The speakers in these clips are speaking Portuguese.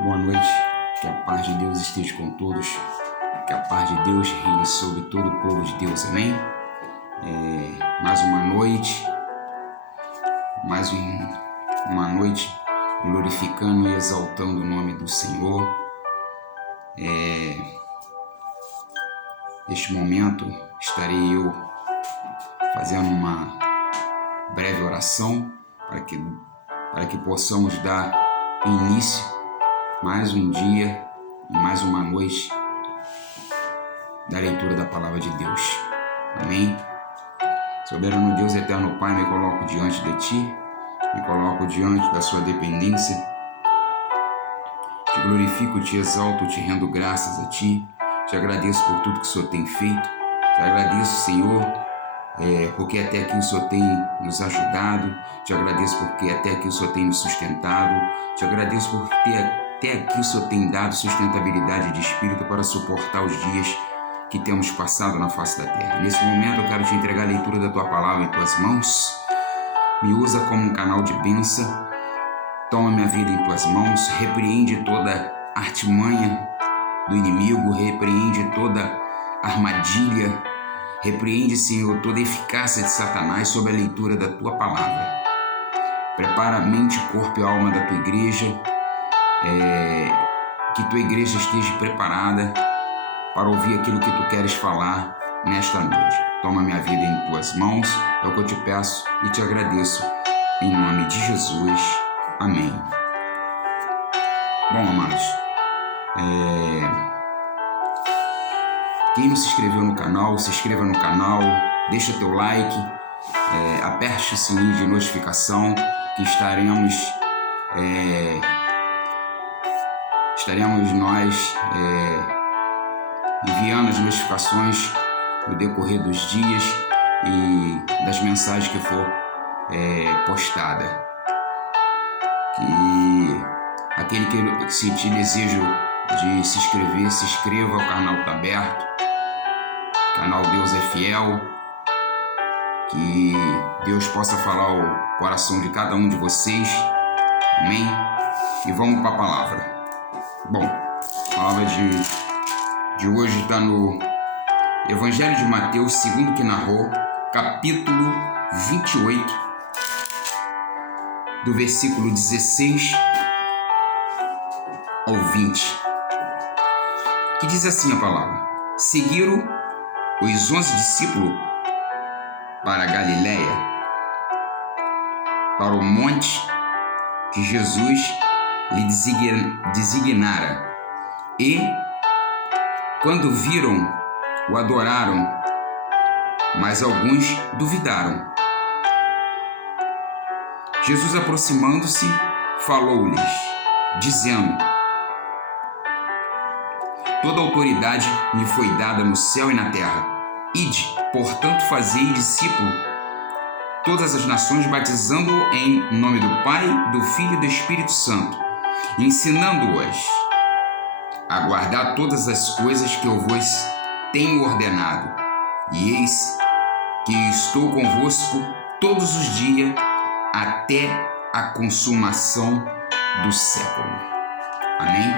Boa noite, que a paz de Deus esteja com todos, que a paz de Deus reine sobre todo o povo de Deus, amém? Mais uma noite, uma noite glorificando e exaltando o nome do Senhor. Neste momento estarei eu fazendo uma breve oração para que possamos dar início mais um dia e mais uma noite da leitura da Palavra de Deus. Amém? Soberano Deus, eterno Pai, me coloco diante de Ti, me coloco diante da Sua dependência. Te glorifico, Te exalto, Te rendo graças a Ti. Te agradeço por tudo que o Senhor tem feito. Te agradeço, Senhor, porque até aqui o Senhor tem nos ajudado. Te agradeço porque até aqui o Senhor tem nos sustentado. Te agradeço porque até aqui o Senhor tem dado sustentabilidade de espírito para suportar os dias que temos passado na face da terra. Nesse momento eu quero te entregar a leitura da Tua Palavra em Tuas mãos. Me usa como um canal de bênção. Toma minha vida em Tuas mãos. Repreende toda artimanha do inimigo. Repreende toda armadilha. Repreende, Senhor, toda eficácia de Satanás sobre a leitura da Tua Palavra. Prepara a mente, corpo e alma da Tua igreja. Que Tua igreja esteja preparada para ouvir aquilo que Tu queres falar nesta noite. Toma minha vida em Tuas mãos, é o que eu te peço e te agradeço, em nome de Jesus. Amém. Bom, amados, quem não se inscreveu no canal, se inscreva no canal, deixa teu like, aperte o sininho de notificação, que estaremos nós enviando as notificações no decorrer dos dias e das mensagens que for postada. Que aquele que sentir desejo de se inscrever, se inscreva, o canal está aberto, o canal Deus é Fiel, que Deus possa falar o coração de cada um de vocês, amém? E vamos para a palavra. Bom, a palavra de hoje está no Evangelho de Mateus, segundo que narrou, capítulo 28, do versículo 16 ao 20, que diz assim a palavra: Seguiram os 11 discípulos para a Galiléia, para o monte que Jesus lhe designara, e, quando viram, o adoraram, mas alguns duvidaram. Jesus, aproximando-se, falou-lhes, dizendo: Toda autoridade me foi dada no céu e na terra. Ide, portanto, fazei discípulo todas as nações, batizando em nome do Pai, do Filho e do Espírito Santo, ensinando-as a guardar todas as coisas que eu vos tenho ordenado. E eis que estou convosco todos os dias até a consumação do século. Amém?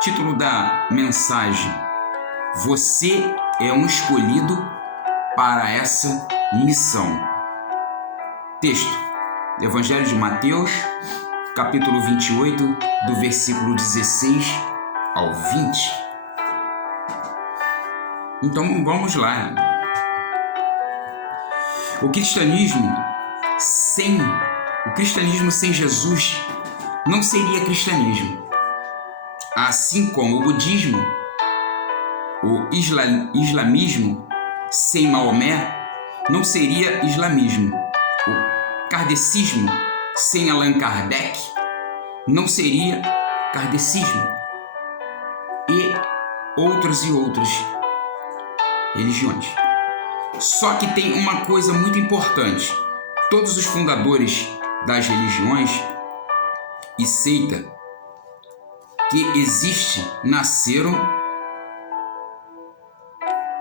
Título da mensagem: Você é um escolhido para essa missão. Texto: Evangelho de Mateus, capítulo 28, do versículo 16 ao 20. Então vamos lá. O cristianismo sem Jesus não seria cristianismo. Assim como o budismo, o islamismo sem Maomé não seria islamismo. O kardecismo sem Allan Kardec não seria kardecismo. E outras religiões. Só que tem uma coisa muito importante: todos os fundadores das religiões e seita que existem nasceram,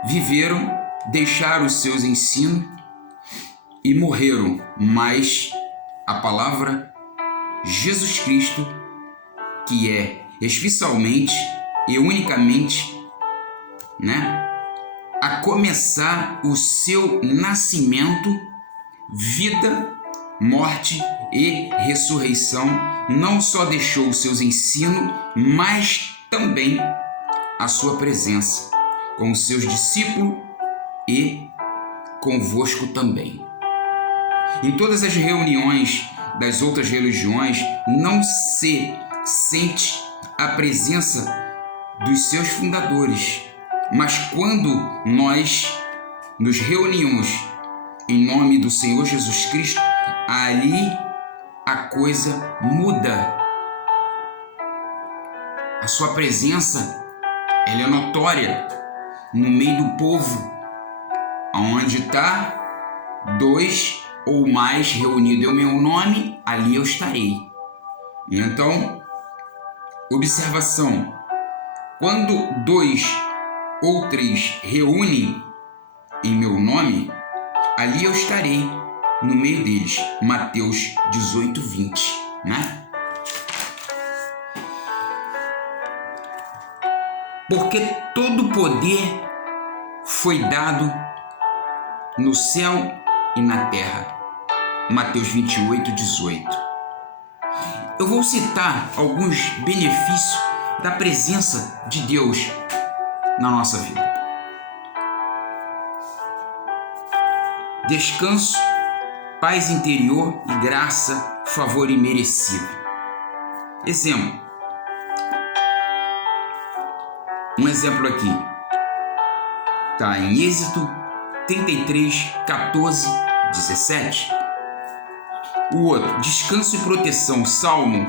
viveram, deixaram os seus ensinos e morreram, mas a palavra Jesus Cristo, que é especialmente e unicamente, a começar o seu nascimento, vida, morte e ressurreição, não só deixou os seus ensinos, mas também a sua presença com os seus discípulos e convosco também. Em todas as reuniões das outras religiões, não se sente a presença dos seus fundadores, mas quando nós nos reunimos em nome do Senhor Jesus Cristo, ali a coisa muda. A sua presença, ela é notória no meio do povo, onde está 2 ou mais reunidos em meu nome, ali eu estarei. Então, observação: quando 2 ou 3 reúnem em meu nome, ali eu estarei no meio deles. Mateus 18, 20, Porque todo poder foi dado no céu e na terra. Mateus 28, 18. Eu vou citar alguns benefícios da presença de Deus na nossa vida. Descanso, paz interior e graça, favor imerecido. Exemplo. Um exemplo aqui. Está em Êxodo 33, 14, 17. O outro, descanso e proteção, Salmo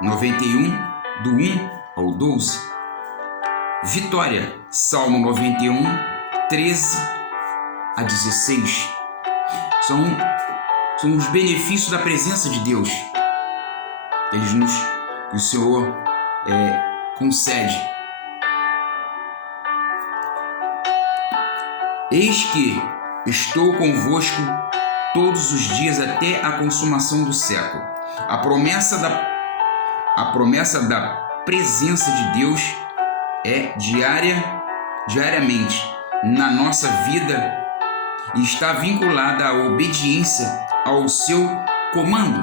91, do 1 ao 12. Vitória, Salmo 91, 13 a 16. São os benefícios da presença de Deus. Que o Senhor concede. Eis que estou convosco todos os dias até a consumação do século. A promessa da presença de Deus é diariamente na nossa vida e está vinculada à obediência ao seu comando.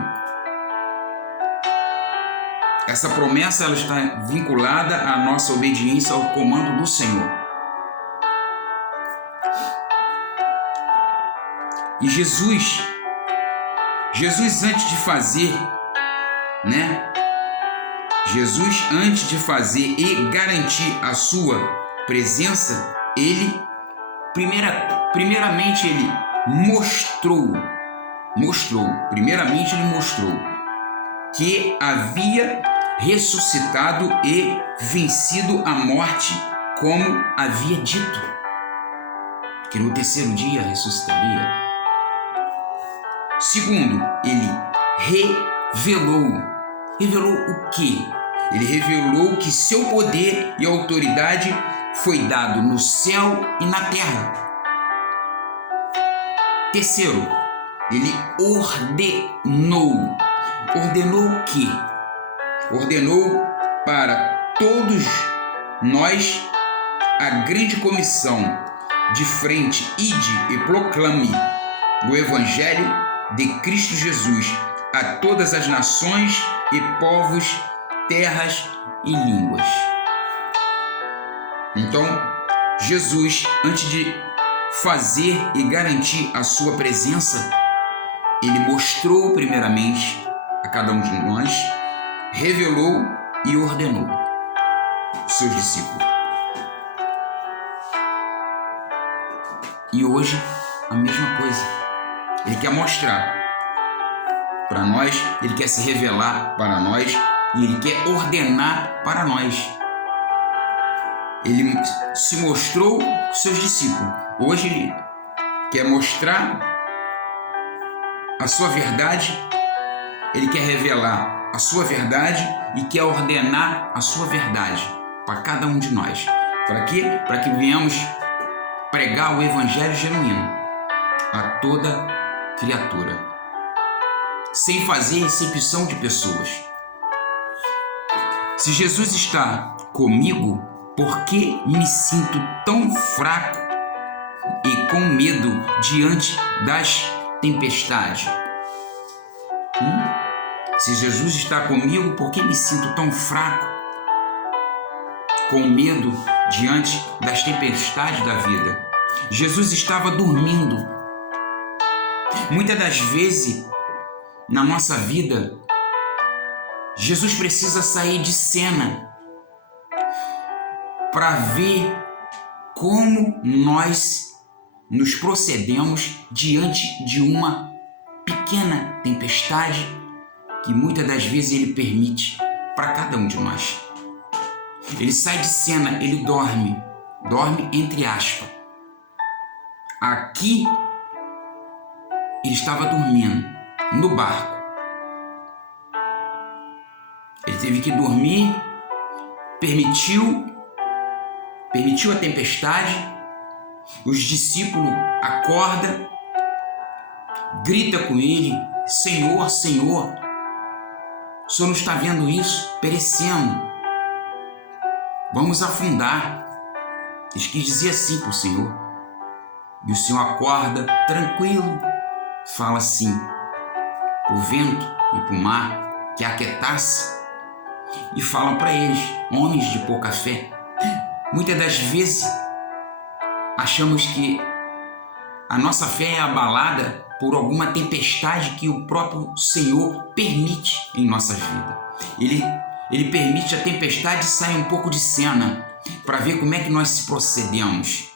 Essa promessa ela está vinculada à nossa obediência ao comando do Senhor. E Jesus antes de fazer, Jesus antes de fazer e garantir a sua presença, ele primeiramente ele mostrou que havia ressuscitado e vencido a morte, como havia dito, que no terceiro dia ressuscitaria. Segundo, ele revelou o quê? Ele revelou que seu poder e autoridade foi dado no céu e na terra. Terceiro, ele ordenou. Ordenou o quê? Ordenou para todos nós a grande comissão de frente: ide e proclame o Evangelho de Cristo Jesus a todas as nações e povos, terras e línguas. Então, Jesus, antes de fazer e garantir a sua presença, ele mostrou primeiramente a cada um de nós, revelou e ordenou os seus discípulos. E hoje, a mesma coisa. Ele quer mostrar para nós, ele quer se revelar para nós e ele quer ordenar para nós. Ele se mostrou aos seus discípulos. Hoje ele quer mostrar a sua verdade, ele quer revelar a sua verdade e quer ordenar a sua verdade para cada um de nós. Para quê? Para que venhamos pregar o Evangelho genuíno a toda criatura. sem fazer recepção de pessoas. Se Jesus está comigo, por que me sinto tão fraco e com medo diante das tempestades? Se Jesus está comigo, por que me sinto tão fraco, com medo diante das tempestades da vida? Jesus estava dormindo. Muitas das vezes, na nossa vida, Jesus precisa sair de cena para ver como nós nos procedemos diante de uma pequena tempestade que muitas das vezes Ele permite para cada um de nós. Ele sai de cena, ele dorme entre aspas. Aqui ele estava dormindo no barco. Ele teve que dormir, permitiu a tempestade. Os discípulos acordam, grita com ele: Senhor, Senhor, o Senhor não está vendo isso? Perecemos, vamos afundar. Eles quis dizer assim para o Senhor. E o Senhor acorda tranquilo, fala assim para o vento e para o mar que aquietasse, e falam para eles: homens de pouca fé. Muitas das vezes achamos que a nossa fé é abalada por alguma tempestade que o próprio Senhor permite em nossas vidas. Ele permite a tempestade sair um pouco de cena para ver como é que nós se procedemos.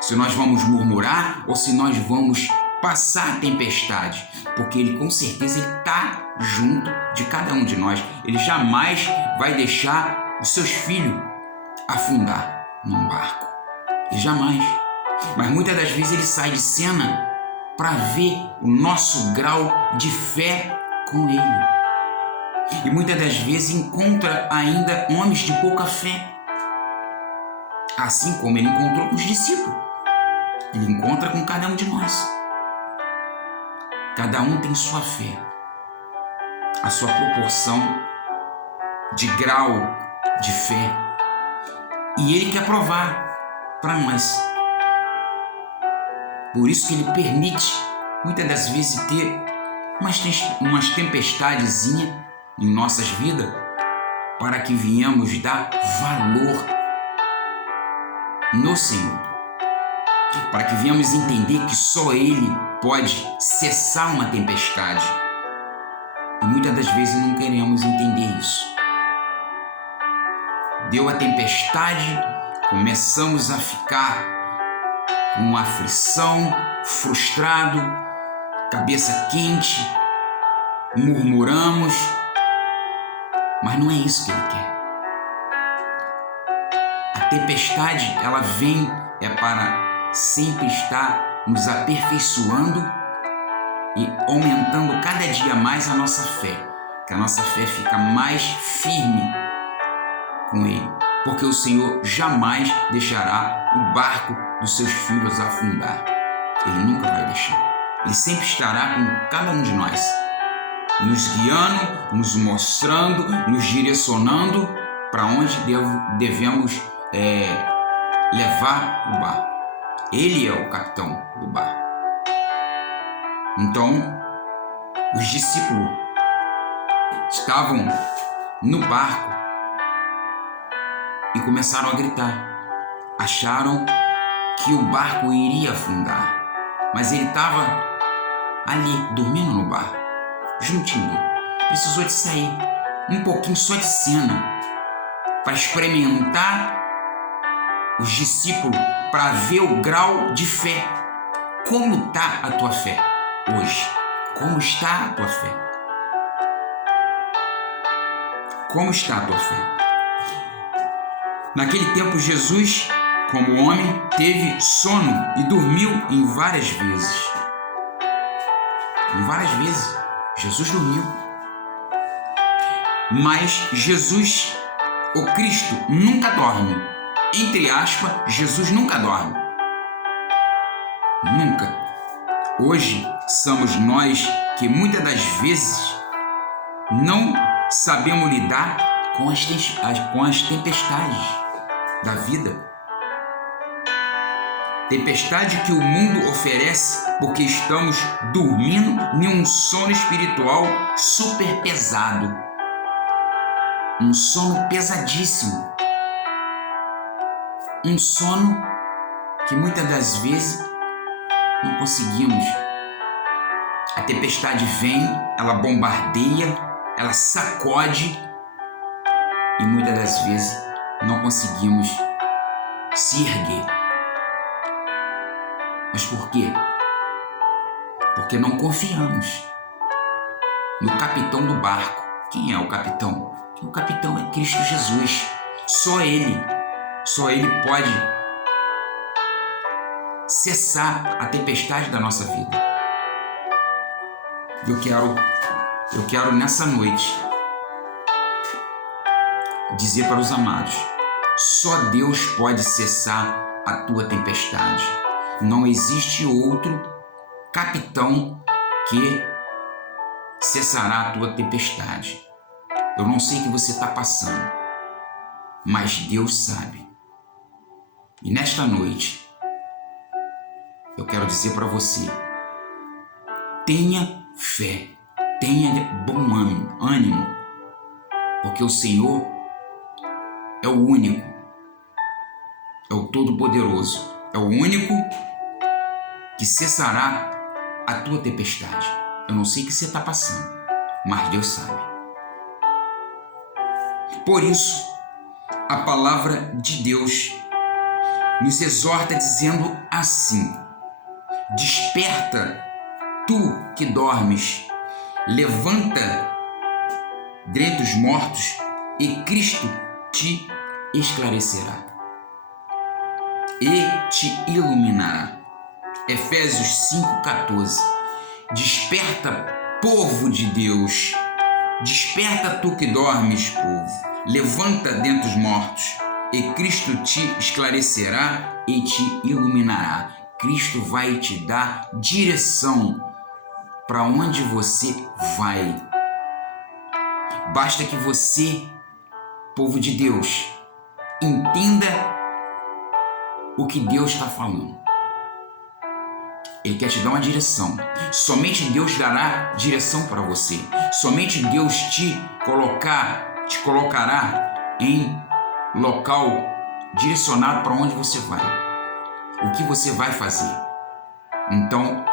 Se nós vamos murmurar ou se nós vamos passar a tempestade, porque Ele com certeza está junto de cada um de nós. Ele jamais vai deixar os seus filhos afundar num barco. Ele jamais. Mas muitas das vezes Ele sai de cena para ver o nosso grau de fé com Ele. E muitas das vezes encontra ainda homens de pouca fé. Assim como Ele encontrou com os discípulos. Ele encontra com cada um de nós. Cada um tem sua fé, a sua proporção de grau de fé. E Ele quer provar para nós. Por isso que Ele permite, muitas das vezes, ter umas tempestadezinhas em nossas vidas, para que venhamos dar valor no Senhor. Para que venhamos entender que só Ele pode cessar uma tempestade. E muitas das vezes não queremos entender isso. Deu a tempestade, começamos a ficar com aflição, frustrado, cabeça quente, murmuramos, mas não é isso que Ele quer. A tempestade, ela vem para sempre estar nos aperfeiçoando e aumentando cada dia mais a nossa fé, que a nossa fé fica mais firme com Ele, porque o Senhor jamais deixará o barco dos seus filhos afundar. Ele nunca vai deixar. Ele sempre estará com cada um de nós, nos guiando, nos mostrando, nos direcionando para onde devemos levar o barco. Ele é o capitão do barco. Então, os discípulos estavam no barco e começaram a gritar. Acharam que o barco iria afundar, mas ele estava ali, dormindo no barco, juntinho. Precisou de sair um pouquinho só de cena para experimentar os discípulos, para ver o grau de fé. Como está a tua fé hoje? Como está a tua fé? Como está a tua fé? Naquele tempo, Jesus, como homem, teve sono e dormiu em várias vezes. Em várias vezes, Jesus dormiu. Mas Jesus, o Cristo, nunca dorme. Entre aspas, Jesus nunca dorme. Nunca. Hoje somos nós que muitas das vezes não sabemos lidar com as tempestades da vida. Tempestade que o mundo oferece porque estamos dormindo em um sono espiritual super pesado. Um sono pesadíssimo. Um sono que muitas das vezes não conseguimos. A tempestade vem, ela bombardeia, ela sacode e muitas das vezes não conseguimos se erguer. Mas por quê? Porque não confiamos no capitão do barco. Quem é o capitão? O capitão é Cristo Jesus. Só Ele pode cessar a tempestade da nossa vida. Eu quero nessa noite dizer para os amados: só Deus pode cessar a tua tempestade. Não existe outro capitão que cessará a tua tempestade. Eu não sei o que você está passando, mas Deus sabe. E nesta noite, eu quero dizer para você: tenha fé, tenha bom ânimo, porque o Senhor é o único, é o Todo-Poderoso, é o único que cessará a tua tempestade. Eu não sei o que você está passando, mas Deus sabe. Por isso, a palavra de Deus nos exorta dizendo assim: desperta, tu que dormes, levanta dentre os mortos e Cristo te esclarecerá e te iluminará. Efésios 5,14. Desperta, povo de Deus. Desperta tu que dormes, povo. Levanta dentre os mortos e Cristo te esclarecerá e te iluminará. Cristo vai te dar direção para onde você vai. Basta que você, povo de Deus, entenda o que Deus está falando. Ele quer te dar uma direção. Somente Deus dará direção para você. Somente Deus te colocará em local direcionado para onde você vai. O que você vai fazer. Então,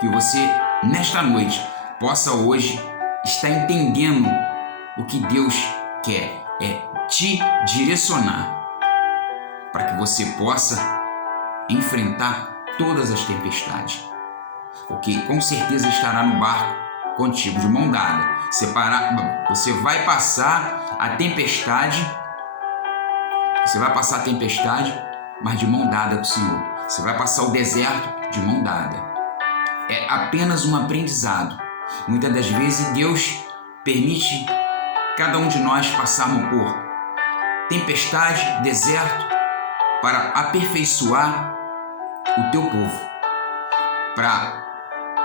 que você, nesta noite, possa hoje estar entendendo o que Deus quer. É te direcionar para que você possa enfrentar todas as tempestades, porque com certeza estará no barco contigo, de mão dada. Você vai passar a tempestade, mas de mão dada com o Senhor. Você vai passar o deserto de mão dada. É apenas um aprendizado. Muitas das vezes Deus permite cada um de nós passarmos por tempestade, deserto, para aperfeiçoar o teu povo, para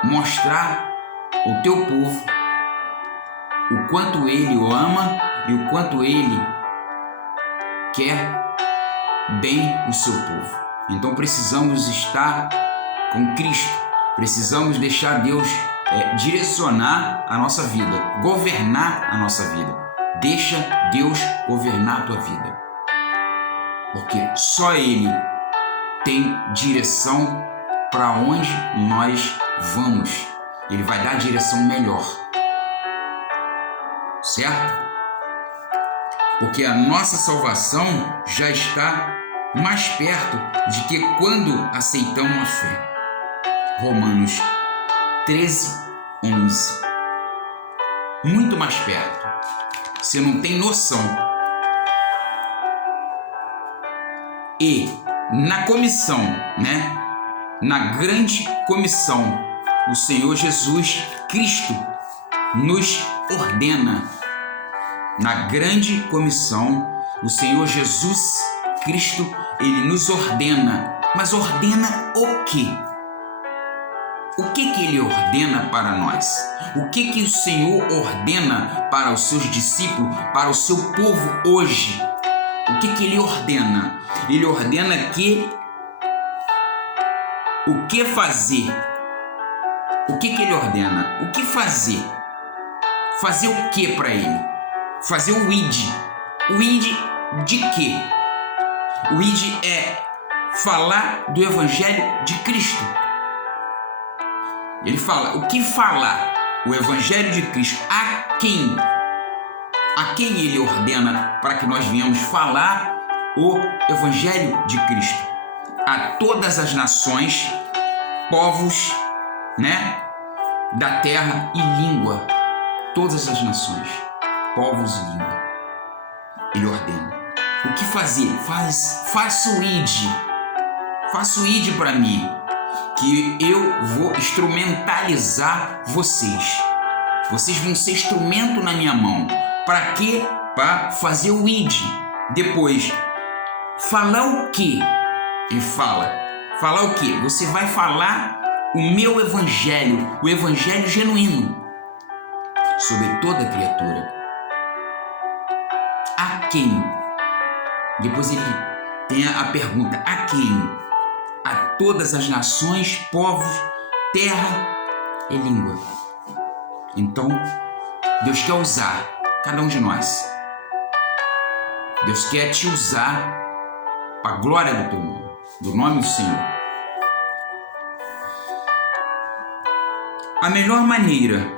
mostrar ao teu povo o quanto Ele o ama e o quanto Ele quer bem o seu povo. Então precisamos estar com Cristo, precisamos deixar Deus direcionar a nossa vida, governar a nossa vida. Deixa Deus governar a tua vida, porque só Ele tem direção para onde nós vamos. Ele vai dar a direção melhor, certo? Porque a nossa salvação já está mais perto de que quando aceitamos a fé. Romanos 13:11. Muito mais perto. Você não tem noção. E na comissão, na grande comissão, o Senhor Jesus Cristo nos ordena. Na grande comissão, o Senhor Jesus Cristo, Ele nos ordena. Mas ordena o quê? o que ele ordena para nós? O que o Senhor ordena para os seus discípulos, para o seu povo hoje? O que ele ordena? Ele ordena o que fazer? O que ele ordena? O que fazer? Fazer o que para ele? Fazer o id. O id de quê? O id é falar do Evangelho de Cristo. Ele fala, o que falar? O Evangelho de Cristo. A quem? A quem ele ordena para que nós venhamos falar o Evangelho de Cristo? A todas as nações, povos, da terra e língua. Todas as nações, povos e língua. Ele ordena. O que fazer? Faça o id. Faça o id para mim, que eu vou instrumentalizar vocês. Vocês vão ser instrumento na minha mão. Para quê? Para fazer o id. Depois, falar o quê? Ele fala. Falar o quê? Você vai falar o meu evangelho, o evangelho genuíno, sobre toda a criatura. A quem? Depois ele tem a pergunta, a quem? A todas as nações, povos, terra e língua. Então, Deus quer usar cada um de nós. Deus quer te usar para a glória do teu nome, do nome do Senhor. A melhor maneira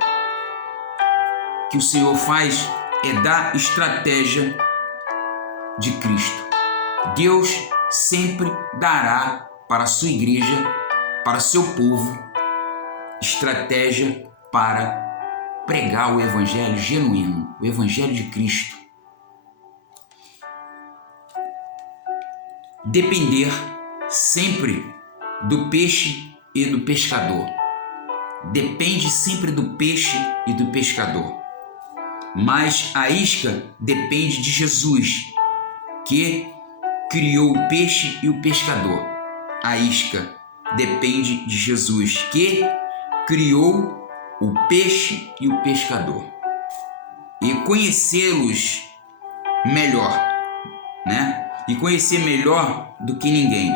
que o Senhor faz é dar estratégia de Cristo. Deus sempre dará para a sua igreja, para o seu povo, estratégia para pregar o evangelho genuíno, o evangelho de Cristo. Depender sempre do peixe e do pescador. Depende sempre do peixe e do pescador. Mas a isca depende de Jesus, que criou o peixe e o pescador. A isca depende de Jesus, que criou o peixe e o pescador. E conhecê-los melhor, E conhecer melhor do que ninguém.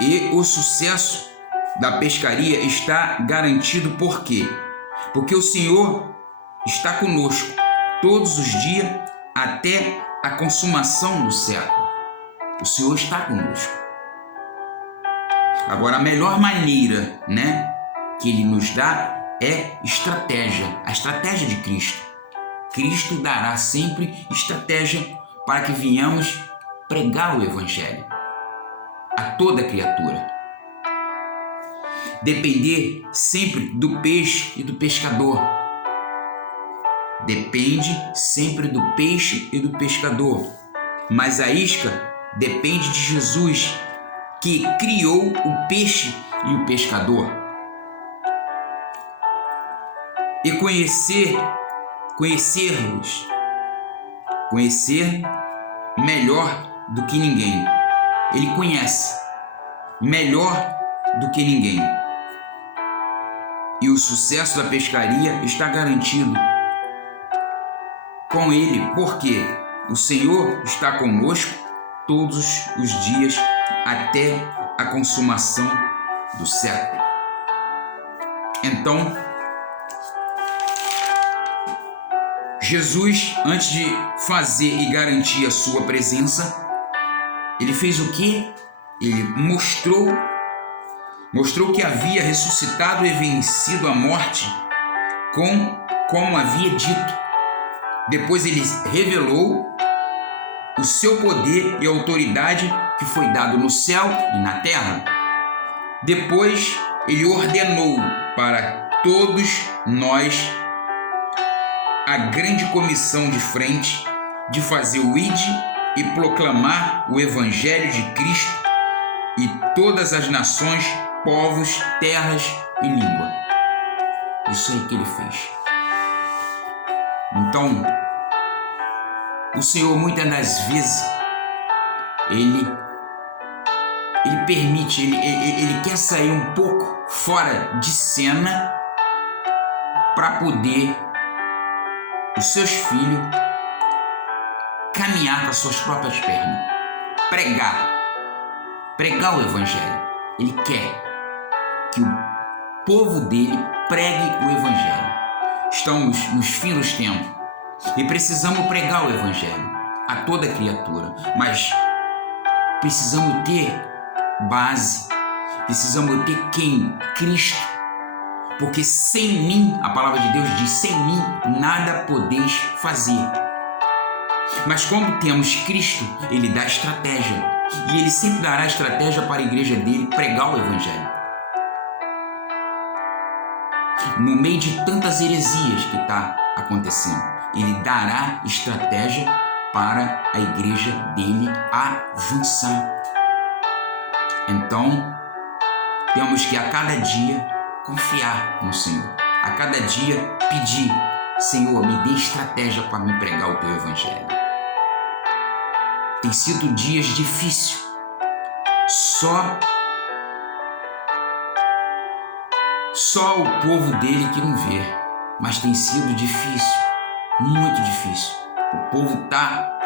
E o sucesso da pescaria está garantido por quê? Porque o Senhor está conosco todos os dias até a consumação do século. O Senhor está conosco. Agora, a melhor maneira, que Ele nos dá é estratégia, a estratégia de Cristo. Cristo dará sempre estratégia para que venhamos pregar o Evangelho a toda criatura. Depender sempre do peixe e do pescador. Depende sempre do peixe e do pescador. Mas a isca depende de Jesus, que criou o peixe e o pescador. E conhecer melhor do que ninguém. Ele conhece melhor do que ninguém. E o sucesso da pescaria está garantido com ele, porque o Senhor está conosco todos os dias até a consumação do século. Então, Jesus, antes de fazer e garantir a sua presença, ele fez o quê? Ele mostrou que havia ressuscitado e vencido a morte, como havia dito. Depois ele revelou o seu poder e autoridade que foi dado no céu e na terra. Depois ele ordenou para todos nós a grande comissão de frente de fazer o id e proclamar o Evangelho de Cristo e todas as nações, povos, terras e língua. Isso aí que ele fez. Então, o Senhor muitas das vezes, ele ele permite, ele quer sair um pouco fora de cena para poder os seus filhos caminhar com as suas próprias pernas, pregar o evangelho. Ele quer que o povo dele pregue o evangelho. Estamos nos fins dos tempos e precisamos pregar o evangelho a toda criatura, mas precisamos ter base, precisamos ter quem? Cristo. Porque sem mim, a palavra de Deus diz, sem mim nada podeis fazer. Mas quando temos Cristo, Ele dá estratégia. E Ele sempre dará estratégia para a igreja dele pregar o evangelho. No meio de tantas heresias que está acontecendo, Ele dará estratégia para a igreja dele avançar. Então, temos que a cada dia confiar no Senhor. A cada dia pedir: Senhor, me dê estratégia para me pregar o teu evangelho. Tem sido dias difíceis. Só o povo dele que não vê. Mas tem sido difícil. Muito difícil. O povo está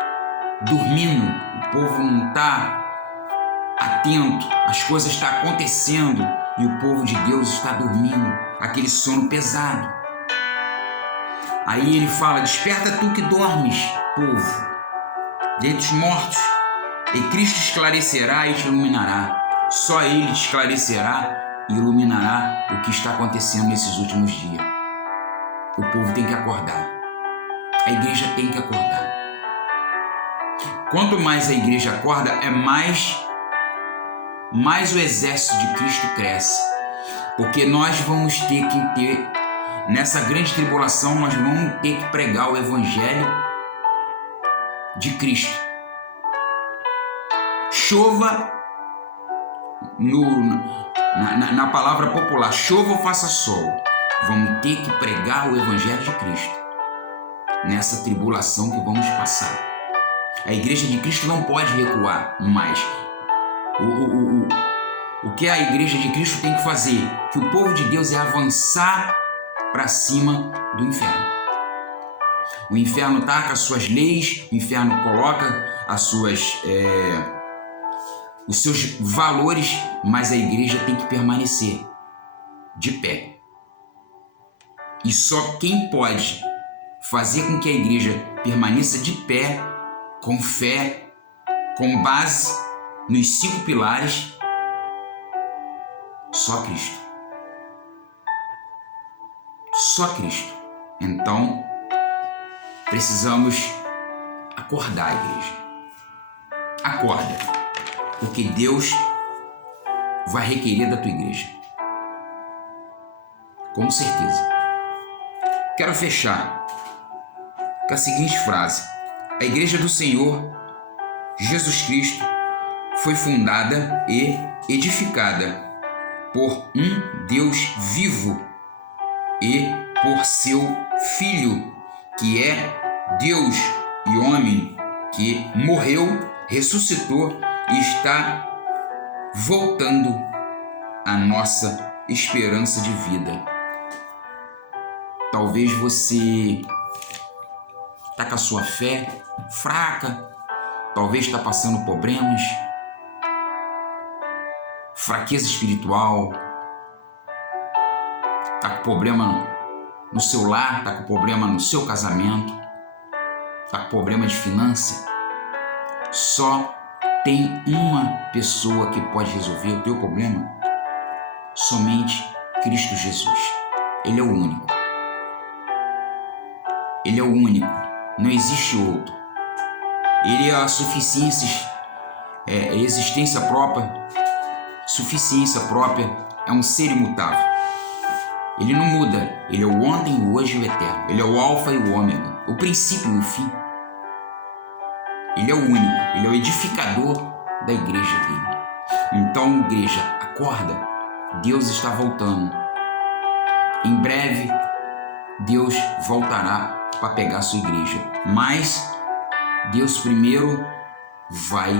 dormindo. O povo não está atento. As coisas estão acontecendo. E o povo de Deus está dormindo. Aquele sono pesado. Aí ele fala: desperta tu que dormes, povo, dentre os mortos, e Cristo esclarecerá e te iluminará. Só Ele te esclarecerá e iluminará o que está acontecendo nesses últimos dias. O povo tem que acordar. A igreja tem que acordar. Quanto mais a igreja acorda, mais o exército de Cristo cresce. Porque nós vamos ter que ter, nessa grande tribulação, nós vamos ter que pregar o evangelho de Cristo. Chova na palavra popular, chova ou faça sol, vamos ter que pregar o evangelho de Cristo nessa tribulação que vamos passar. A igreja de Cristo não pode recuar mais. O que a igreja de Cristo tem que fazer? Que o povo de Deus é avançar para cima do inferno. O inferno está com as suas leis, o inferno coloca os seus valores, mas a igreja tem que permanecer de pé. E só quem pode fazer com que a igreja permaneça de pé, com fé, com base nos 5 pilares, só Cristo. Só Cristo. Então, precisamos acordar, igreja. Acorda, porque Deus vai requerer da tua igreja. Com certeza. Quero fechar com a seguinte frase: a igreja do Senhor Jesus Cristo foi fundada e edificada por um Deus vivo e por seu Filho, que é Deus e homem, que morreu, ressuscitou e está voltando a nossa esperança de vida. Talvez você está com a sua fé fraca, talvez está passando problemas, fraqueza espiritual, está com problema no seu lar, está com problema no seu casamento, está com problema de finança. Só tem uma pessoa que pode resolver o teu problema, somente Cristo Jesus. Ele é o único. Ele é o único, não existe outro. Ele é a suficiência, a existência própria, suficiência própria, é um ser imutável. Ele não muda, ele é o ontem, o hoje e o eterno. Ele é o alfa e o ômega, o princípio e o fim. Ele é o único, ele é o edificador da igreja dele. Então, igreja, acorda, Deus está voltando. Em breve, Deus voltará para pegar a sua igreja. Mas Deus primeiro vai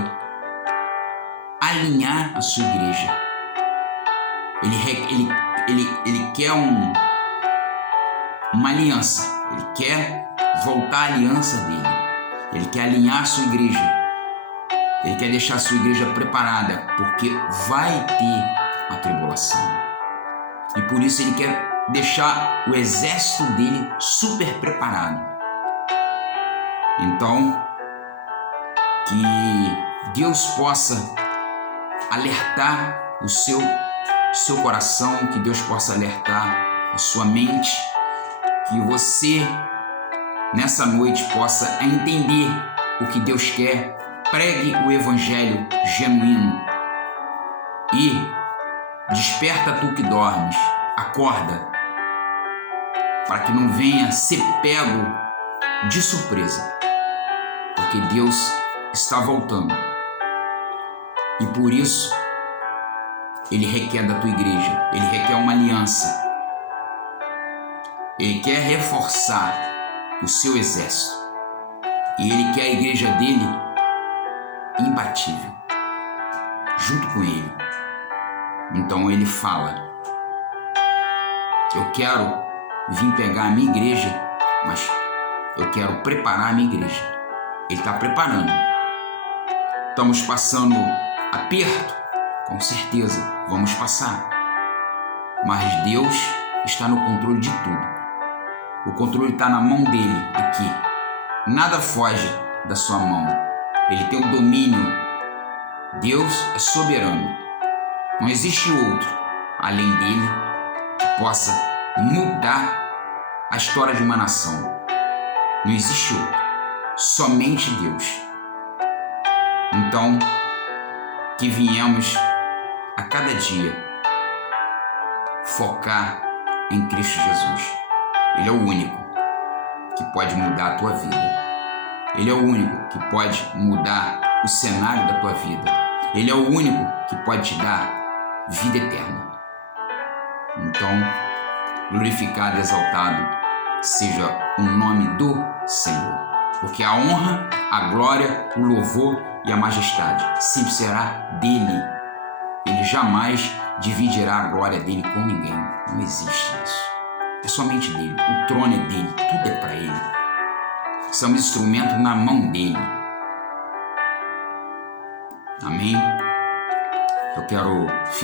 alinhar a sua igreja. Ele quer uma aliança. Ele quer voltar à aliança dele. Ele quer alinhar a sua igreja. Ele quer deixar a sua igreja preparada, porque vai ter a tribulação. E por isso ele quer deixar o exército dele super preparado. Então, que Deus possa alertar o seu coração, que Deus possa alertar a sua mente, que você nessa noite possa entender o que Deus quer. Pregue o evangelho genuíno e desperta tu que dormes, acorda, para que não venha ser pego de surpresa, porque Deus está voltando e por isso Ele requer da tua igreja, Ele requer uma aliança, Ele quer reforçar o seu exército e Ele quer a igreja dele imbatível, junto com Ele. Então Ele fala: eu quero vir pegar a minha igreja, mas eu quero preparar a minha igreja. Ele está preparando. Estamos passando aperto? Com certeza, vamos passar. Mas Deus está no controle de tudo. O controle está na mão dele, aqui. Nada foge da sua mão. Ele tem o domínio. Deus é soberano. Não existe outro, além dele, que possa mudar a história de uma nação. Não existe outro. Somente Deus. Então, que viemos a cada dia focar em Cristo Jesus. Ele é o único que pode mudar a tua vida. Ele é o único que pode mudar o cenário da tua vida. Ele é o único que pode te dar vida eterna. Então, glorificado e exaltado seja o nome do Senhor. Porque a honra, a glória, o louvor e a majestade sempre será dele. Ele jamais dividirá a glória dele com ninguém. Não existe isso. É somente dele. O trono é dele. Tudo é para ele. Somos instrumento na mão dele. Amém? Eu quero finalizar.